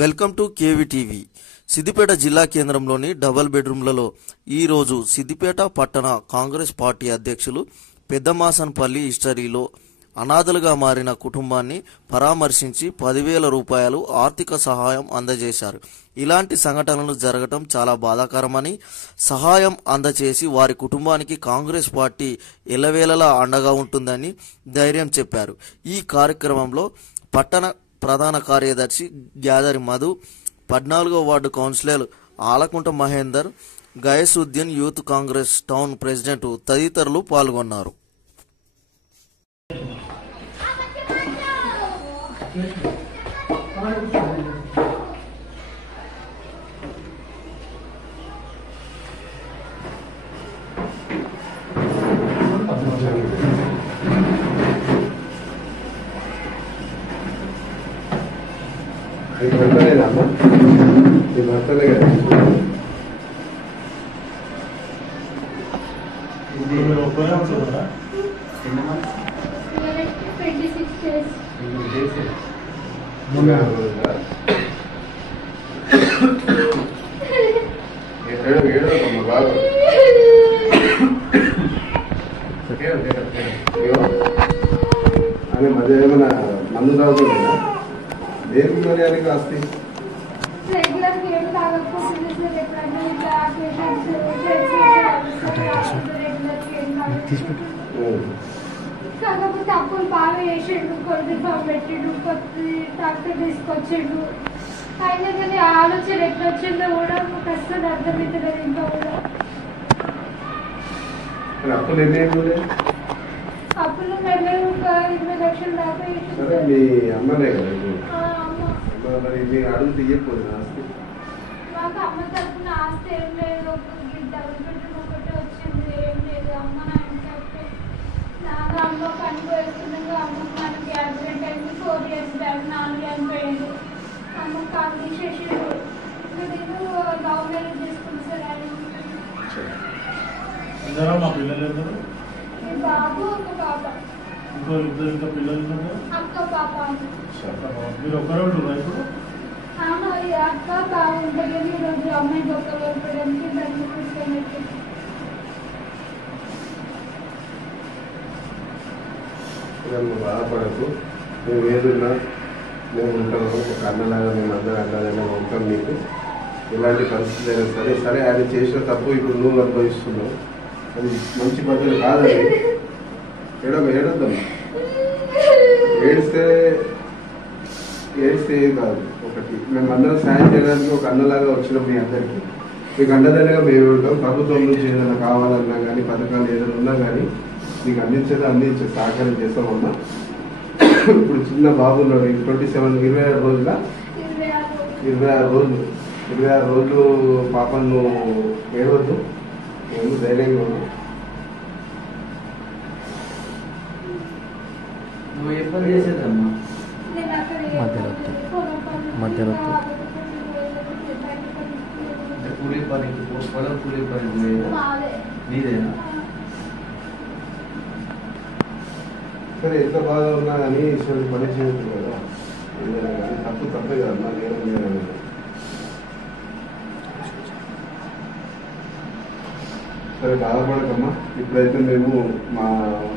Welcome to కేవీటీవీ. Siddipet జిల్లా కేంద్రంలోని double బెడ్రూమ్లలో ఈరోజు సిద్దిపేట పట్టణ కాంగ్రెస్ పార్టీ అధ్యక్షులు పెద్దమాసన్పల్లి హిస్టరీలో అనాథలుగా మారిన కుటుంబాన్ని పరామర్శించి 10,000 రూపాయలు ఆర్థిక సహాయం అందజేశారు. ఇలాంటి సంఘటనలు జరగటం చాలా బాధాకరమని, సహాయం అందజేసి వారి కుటుంబానికి కాంగ్రెస్ పార్టీ ఎల్లవేళలా అండగా ఉంటుందని ధైర్యం చెప్పారు. ఈ కార్యక్రమంలో పట్టణ ప్రధాన కార్యదర్శి గ్యాదరి మధు, 14వ ward councillor Alakunta Mahender, Gayasuddin, youth Congress town president తదితరులు పాల్గొన్నారు. అనే మధ్య ఏమైనా మందు తాగుతుందా? దేనికి మరి అని కాస్తి కాకపోతే అప్పులు బాగా వేసిండు, కొద్ది పెట్టిండు, కొద్ది ట్రాక్టర్ తీసుకొచ్చిండు. అయినా కానీ ఆలోచన ఎట్లా వచ్చిందో కూడా కష్టం అర్థమవుతుంది. ఇంకా కూడా అప్పులు ఎన్ని అప్పులు నెలలు ఒక 20 లక్షలు దాకా సరే మీ అమ్మనే కదా అమ్మ, మరి మీరు అడుగు తీయకపోదు ఆస్తి. మాకు అమ్మ తరఫున ఆస్తి ఏం లేదు, డబుల్ బెడ్రూమ్ ఒకటే వచ్చింది, ఏం లేదు. అమ్మ నాన్న నాన్న అమ్మ పని పోయేస్తుండగా అమ్మకు మనకి యాక్సిడెంట్ అయింది. 4 years బ్యాక్ 4 చనిపోయింది. అమ్మ కాలు తీసేసిండు. నేను లవ్ మ్యారేజ్ చేసుకుని సార్ మా పిల్లలు బాబు ఒక పాప, ఇంకా పిల్లలు అక్క పాప. మీరు ఒక్కరే ఉంటున్నారు ఇప్పుడు? అవును, అక్క బాగుంటుంది కానీ ఈరోజు అమ్మాయి గొప్ప వెళ్ళడానికి దాన్ని తీసుకెళ్ళి బాధపడకు. మేము ఏదున్నా మేము ఉంటాము, ఒక అన్నలాగా మేము అందరూ అన్నలాగా ఉంటాం. మీకు ఎలాంటి పరిస్థితి అయినా సరే సరే ఆయన చేసిన తప్పు ఇప్పుడు నువ్వు అనుభవిస్తున్నావు. అది మంచి పద్ధతి కాదని ఏడొద్దాం. ఏడిస్తే ఏం కాదు. ఒకటి మేము అందరం సాయం చేయడానికి ఒక అన్నలాగా వచ్చినాం మీ అందరికీ. మీకు అండదండగా మేము ఉంటాం. ప్రభుత్వం నుంచి ఏదైనా కావాలన్నా కానీ పథకాలు ఏదైనా ఉన్నా కానీ మీకు అందించే సహకారం చేస్తామన్నా. ఇప్పుడు చిన్న బాబు ఉన్నాడు, 26 రోజుల 26 రోజులు పాపను ఏడవద్దు, మేము ధైర్యంగా ఉన్నాం. నువ్వు ఏ పని చేసేదమ్మా? మధ్యలో కూలీ పనికి పొలం కూలీ పని నీదేనా? సరే ఎంత బాగా ఉన్నా కానీ ఇటువంటి పని చేయొచ్చు కదా. ఏదైనా కానీ తప్పే కదమ్మా, నేరం. సరే బాధపడకమ్మా. ఇప్పుడైతే మేము మా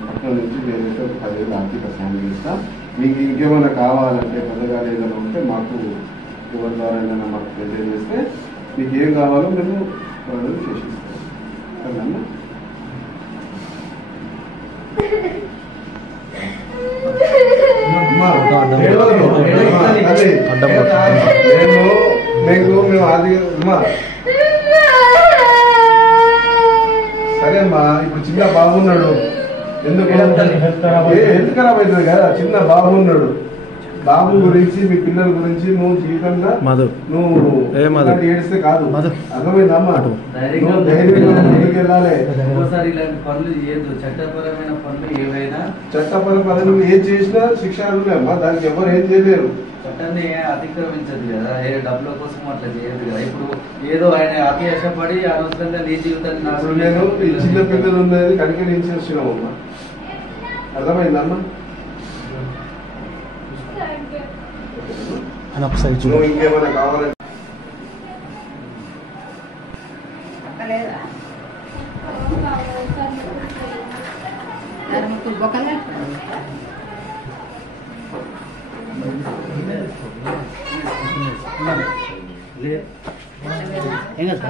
పట్టణం నుంచి నేనైతే 10,000 ఆర్థిక సాయం చేస్తా. మీకు ఇంకేమైనా కావాలంటే పథకాలు ఏదైనా ఉంటే మాకు ఎవరి ద్వారా ఏదైనా మాకు తెలియజేస్తే మీకు ఏం కావాలో మేము ప్రజలు చేసిస్తాం. సరేనమ్మా? మేము అది అమ్మా సరే అమ్మా. ఇప్పుడు చిన్న బాబున్నాడు, ఎందుకు హెల్త్ ఖరాబ్ అవుతుంది కదా. చిన్న బాబున్నాడు, బాబు గురించి మీ పిల్లల గురించి నువ్వు జీవితంగా నువ్వు ఏడిస్తే కాదు. అర్థమైందమ్మా? ధైర్యంగా ముందుకు వెళ్ళాలి. ఇలాంటి పనులు చేయొద్దు. చట్టపరమైన పనులు ఏవైనా చట్టపరమైన పనులు ఏం చేసినా శిక్ష అమ్మా. దానికి ఎవరు ఏం చేయలేరు. చట్టాన్ని అతిక్రమించదు కదా, ఏ డబ్బుల కోసం అట్లా చేయదు కదా. ఇప్పుడు ఏదో ఆయన అతి ఆశపడి అనవసరంగా నీ జీవితాన్ని నేను చిన్న పిల్లలు ఉన్నది కనికరించి వచ్చినామమ్మా. అర్థమైందమ్మా? అని ఒకసారి నువ్వు చూడు. ఇంకేమైనా కావాలంటే ఏం కదా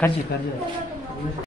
కట్ చేయి